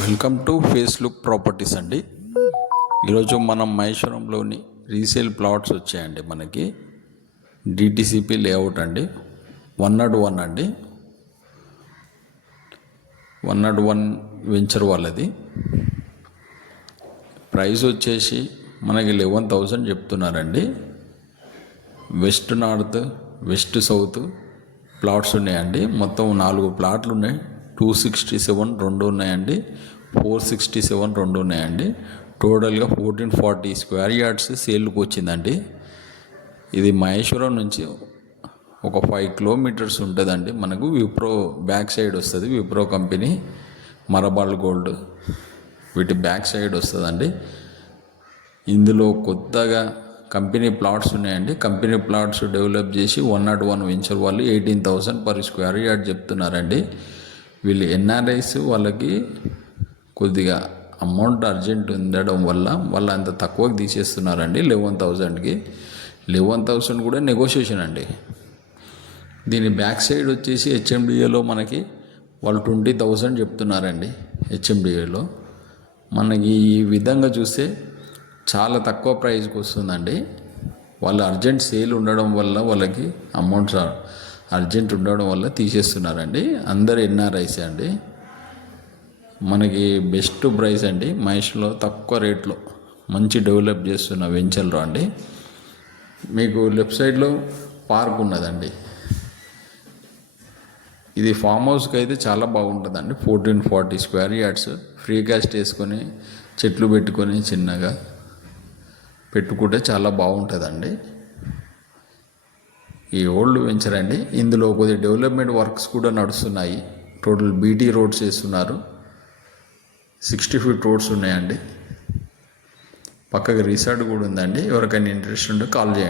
Welcome to face look properties అండి. ఈరోజు మనం మహేశ్వరంలోని రీసేల్ ప్లాట్స్ వచ్చాయండి. మనకి డిటిసిపి లేఅవుట్ అండి, 101 అండి, 101 వెంచర్ వాళ్ళది. ప్రైస్ వచ్చేసి మనకి 11,000 చెప్తున్నారండి. West north, west south plots ఉన్నాయండి. మొత్తం 4 ప్లాట్లు ఉన్నాయి. 267 రెండు ఉన్నాయండి, 467 రెండు ఉన్నాయండి. టోటల్గా 1440 స్క్వేర్ యార్డ్స్ సేల్కి వచ్చిందండి. ఇది మహేశ్వరం నుంచి ఒక 5 కిలోమీటర్స్ ఉంటుందండి. మనకు విప్రో బ్యాక్ సైడ్ వస్తుంది. విప్రో కంపెనీ, మరబాల్ గోల్డ్ వీటి బ్యాక్ సైడ్ వస్తుందండి. ఇందులో కొత్తగా కంపెనీ ప్లాట్స్ ఉన్నాయండి. కంపెనీ ప్లాట్స్ డెవలప్ చేసి 101 వెంచర్ వాళ్ళు 18,000 పర్ స్క్వేర్ యార్డ్ చెప్తున్నారండి. వీళ్ళు ఎన్ఆర్ఐస్, వాళ్ళకి కొద్దిగా అమౌంట్ అర్జెంట్ ఉండడం వల్ల వాళ్ళు అంత తక్కువకి తీసేస్తున్నారండి. 11,000కి 11,000 కూడా నెగోషియేషన్ అండి. దీని బ్యాక్ సైడ్ వచ్చేసి హెచ్ఎండిఏలో మనకి వాళ్ళు 20,000 చెప్తున్నారండి. హెచ్ఎండిఏలో మనకి ఈ విధంగా చూస్తే చాలా తక్కువ ప్రైస్కి వస్తుందండి. వాళ్ళు అర్జెంట్ సేల్ ఉండడం వల్ల, వాళ్ళకి అమౌంట్ అర్జెంట్ ఉండడం వల్ల తీసేస్తున్నారండి. అందరు ఎన్ఆర్ఐస్ అండి. మనకి బెస్ట్ ప్రైస్ అండి. మహేష్లో తక్కువ రేట్లో మంచి డెవలప్ చేస్తున్న వెంచర్లో అండి. మీకు లెఫ్ట్ సైడ్లో పార్క్ ఉన్నదండి. ఇది ఫామ్ హౌస్కి అయితే చాలా బాగుంటుందండి. 1440 స్క్వేర్ యార్డ్స్ ఫ్రీ కాస్ట్ వేసుకొని చెట్లు పెట్టుకొని చిన్నగా పెట్టుకుంటే చాలా బాగుంటుందండి. ఈ ఓల్డ్ వెంచర్ అండి. ఇందులో కొద్దిగా డెవలప్మెంట్ వర్క్స్ కూడా నడుస్తున్నాయి. టోటల్ బీటీ రోడ్స్ వేస్తున్నారు. 60 ఫీట్ రోడ్స్ ఉన్నాయండి. పక్కకి రిసార్ట్ కూడా ఉందండి. ఎవరికైనా ఇంట్రెస్ట్ ఉంటే కాల్ చేయండి.